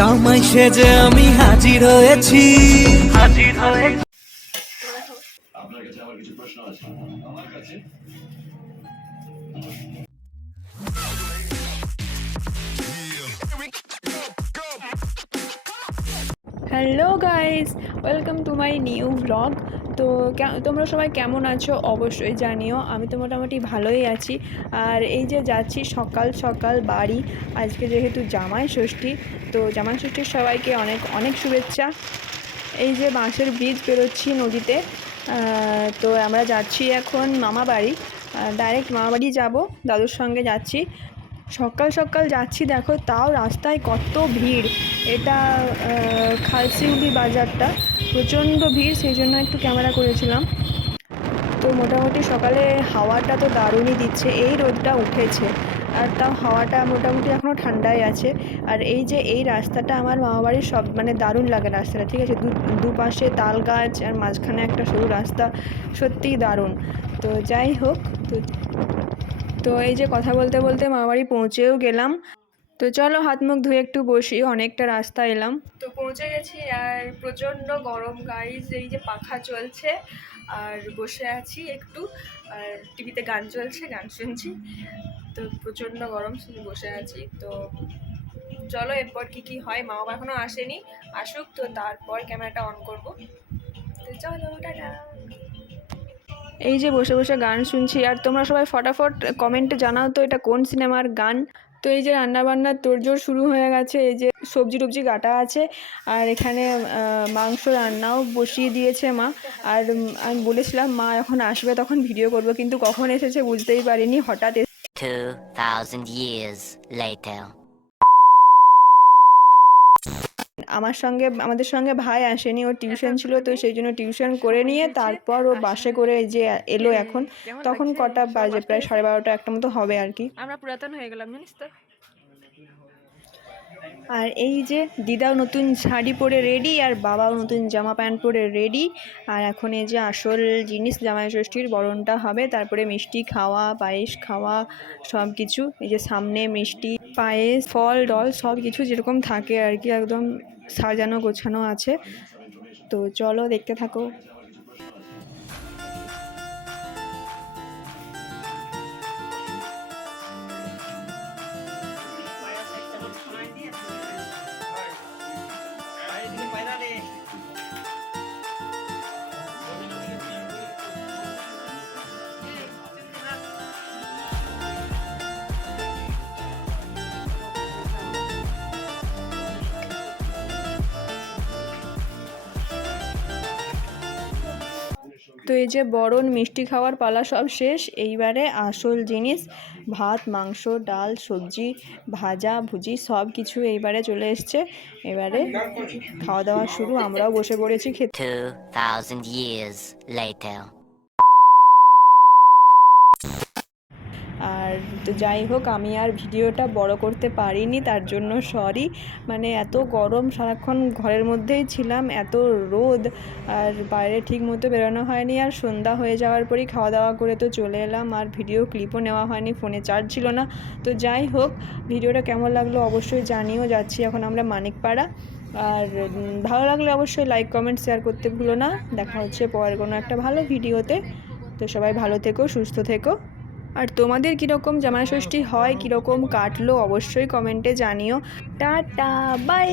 জামাই সেজে আমি হাজির হয়েছি। আপনার কাছে আমার কিছু প্রশ্ন আছে। আমার কাছে hello guys, welcome to my new blog. তো তোমরা সবাই কেমন আছো অবশ্যই জানিও। আমি তো মোটামুটি ভালোই আছি। আর এই যে যাচ্ছি সকাল সকাল বাড়ি, আজকে যেহেতু জামাই ষষ্ঠী, তো জামাই ষষ্ঠীর সবাইকে অনেক অনেক শুভেচ্ছা। এই যে বাঁশের ব্রিজ পেরোচ্ছি নদীতে। তো আমরা যাচ্ছি এখন মামা বাড়ি, ডাইরেক্ট মামা বাড়ি যাবো, দাদুর সঙ্গে যাচ্ছি। সকাল সকাল যাচ্ছি, দেখো তাও রাস্তায় কত ভিড়। এটা খালসিউলি বাজারটা, প্রচণ্ড ভিড়, সেই জন্য একটু ক্যামেরা করেছিলাম। তো মোটামুটি সকালে হাওয়াটা তো দারুণই দিচ্ছে, এই রোদটা উঠেছে আর তাও হাওয়াটা মোটামুটি এখনও ঠান্ডাই আছে। আর এই যে এই রাস্তাটা আমার মামাবাড়ির সব মানে দারুণ লাগে রাস্তাটা, ঠিক আছে, দুপাশে তাল গাছ আর মাঝখানে একটা সরু রাস্তা, সত্যিই দারুণ। তো যাই হোক, তো এই যে কথা বলতে বলতে মামাবাড়ি পৌঁছেও গেলাম। তো চলো হাত মুখ ধুয়ে একটু বসি, অনেকটা রাস্তা এলাম। তো পৌঁছে গেছি আর প্রচণ্ড গরম গাইজ, এই যে পাখা চলছে আর বসে আছি একটু, আর টিভিতে গান চলছে, গান শুনছি। তো প্রচণ্ড গরম, শুধু বসে আছি। তো চলো এরপর কি হয়, মা বাবা এখনও আসেনি, আসুক তো তারপর ক্যামেরাটা অন করব। তো চলো টাটা। এই যে বসে বসে গান শুনছি, আর তোমরা সবাই ফটাফট কমেন্টে জানাও তো এটা কোন সিনেমার গান। তো এই যে রান্নাবান্নার তোড়জোড় শুরু হয়ে গেছে, এই যে সবজি টবজি কাটা আছে, আর এখানে মাংস রান্নাও বসিয়ে দিয়েছে মা। আর আমি বলেছিলাম মা যখন আসবে তখন ভিডিও করব, কিন্তু কখন এসেছে বুঝতেই পারিনি, হঠাৎ 2000 years later. আমাদের সঙ্গে ভাই আসেনি, ওর টিউশন ছিল, তো সেই জন্য টিউশন করে নিয়ে তারপর ও বাসে করে যে এলো এখন। তখন কটা বাজে, প্রায় 12:30 একটা মতো হবে আর কি। আমরা পুরাতন হয়ে গেলাম জানিস তো। আর এই যে দিদাও নতুন শাড়ি পরে রেডি, আর বাবাও নতুন জামা প্যান্ট পরে রেডি। আর এখন এই যে আসল জিনিস, জামাই ষষ্ঠীর বরণটা হবে, তারপরে মিষ্টি খাওয়া, পায়েস খাওয়া, সব কিছু। এই যে সামনে মিষ্টি, পায়েস, ফল ডল সব কিছু যেরকম থাকে আর কি, একদম সাজানো গোছানো আছে। তো চলো দেখতে থাকো। তো এই যে বরণ মিষ্টি খাওয়ার পালা সব শেষ, এইবারে আসল জিনিস, ভাত মাংস ডাল সবজি ভাজা ভুজি সব কিছু এইবারে চলে এসছে। এবারে খাওয়া দাওয়া শুরু, আমরাও বসে পড়েছি খেতে। 2000 years later. আর তো যাই হোক, আমি আর ভিডিওটা বড় করতে পারিনি, তার জন্য সরি। মানে এত গরম, সারাক্ষণ ঘরের মধ্যেই ছিলাম, এত রোদ, আর বাইরে ঠিক মতো বেরোনো হয়নি। আর সন্ধ্যা হয়ে যাওয়ার পরই খাওয়া দাওয়া করে তো চলে এলাম, আর ভিডিও ক্লিপও নেওয়া হয়নি, ফোনে চার্জ ছিল না। তো যাই হোক, ভিডিওটা কেমন লাগলো অবশ্যই জানিও। যাচ্ছি এখন আমরা মানিকপাড়া। আর ভালো লাগলে অবশ্যই লাইক কমেন্ট শেয়ার করতে ভুলো না। দেখা হচ্ছে পরের কোনো একটা ভালো ভিডিওতে। তো সবাই ভালো থেকো, সুস্থ থেকো। আর তোমাদের কীরকম জামাই ষষ্ঠী হয়, কীরকম কাটলো অবশ্যই কমেন্টে জানিও। Tata bye.